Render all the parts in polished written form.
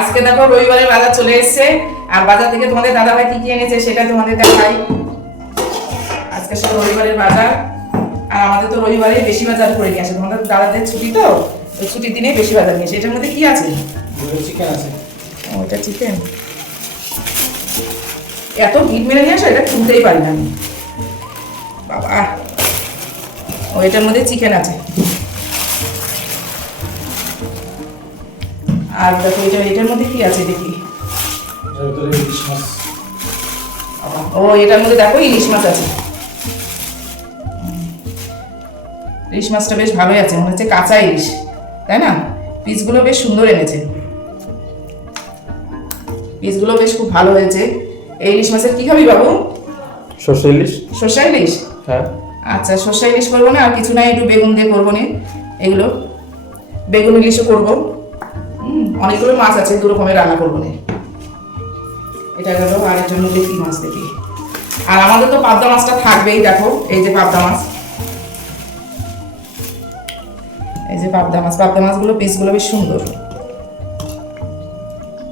আজকে দেখো রবিবারের বাজার চলে এসেছে, আর বাজার থেকে তোমাদের দাদাভাই কি কি এনেছে সেটা তোমাদের দেখাই। আজকে সব রবিবারের বাজার, আর আমাদের তো রবিবারে বেশি বাজার করে নিয়ে আসে, তোমাদের দাদাদের ছুটি তো, ওই ছুটির দিনে বেশি বাজার নিয়ে আসে। এটার মধ্যে কি আছে? চিকেন আছে। ওটা চিকেন। এত ভিড় মেরে নিয়ে আসো, এটা খুলতেই পারি না আমি বাবা। ও এটার মধ্যে চিকেন আছে। আর দেখো এটার মধ্যে কি আছে দেখি। ও এটার মধ্যে দেখো ইলিশ মাছ আছে। ইলিশ মাছটা বেশ ভালোই আছে, মনে হচ্ছে কাঁচা ইলিশ, তাই না? পিসগুলো বেশ সুন্দর এনেছে, পিসগুলো বেশ খুব ভালো হয়েছে। এই ইলিশ মাছের কি খাবি বাবু? সর্ষে ইলিশ। সর্ষে ইলিশ? হ্যাঁ। আচ্ছা, সর্ষে ইলিশ করবো না, আর কিছু নাই, একটু বেগুন দিয়ে করবো না এগুলো, বেগুন ইলিশও করবো। অনেকগুলো মাছ আছে, দু রকমের রান্না করবো না। এটা গেল। আর এর জন্য দেখি মাছ দেখি। আর আমাদের তো পাবদা মাছটা থাকবেই, দেখো এই যে পাবদা মাছ, এই যে পাবদা মাছ। পাবদা মাছগুলো পিসগুলো বেশ সুন্দর,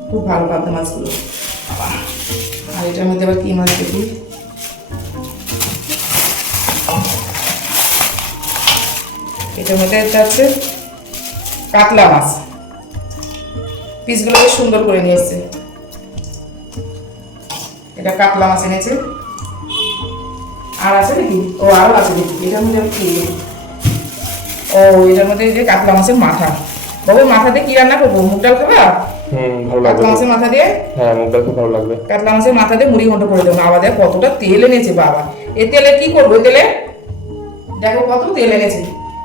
খুব ভালো পাবদা মাছগুলো। আর এটার মধ্যে আবার কি মাছ দেখি। এটার মধ্যে একটা আছে কাতলা মাছ, পিসগুলো বেশ সুন্দর করে নিয়ে এসছে। এটা কাতলা মাছ এনেছে। আর আছে নাকি? ও আরো আছে দেখি। এটার মধ্যে কি? ও এটার মধ্যে যে কাতলা মাছের মাথা। বাবু মাথাতে কি রান্না করবো? মুগ ডাল খাবা? ভালো লাগবে। কাতলা মাছের মাথা দিয়ে? হ্যাঁ, মুগ ডাল খুব ভালো লাগবে। কাতলা মাছের মাথা দিয়ে মুড়ি ঘন্ট করে দেবো। বাবা দেখ কতটা তেল এনেছে বাবা। এ তেলে কি করবো? তেলে দেখো কত তেল এনেছে।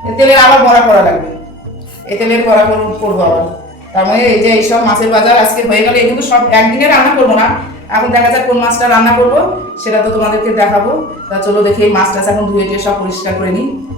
এ তেলে আবার বড়া করা লাগবে, এ তেলের বড়া করবো আবার। তার মানে এই যে এইসব মাছের বাজার আজকে হয়ে গেলে, এগুলো সব একদিনে রান্না করবো না। এখন দেখা যাক কোন মাছটা রান্না করবো, সেটা তো তোমাদেরকে দেখাবো। তা চলো দেখি এই মাছটা এখন ধুয়ে দিয়ে সব পরিষ্কার করে নিই।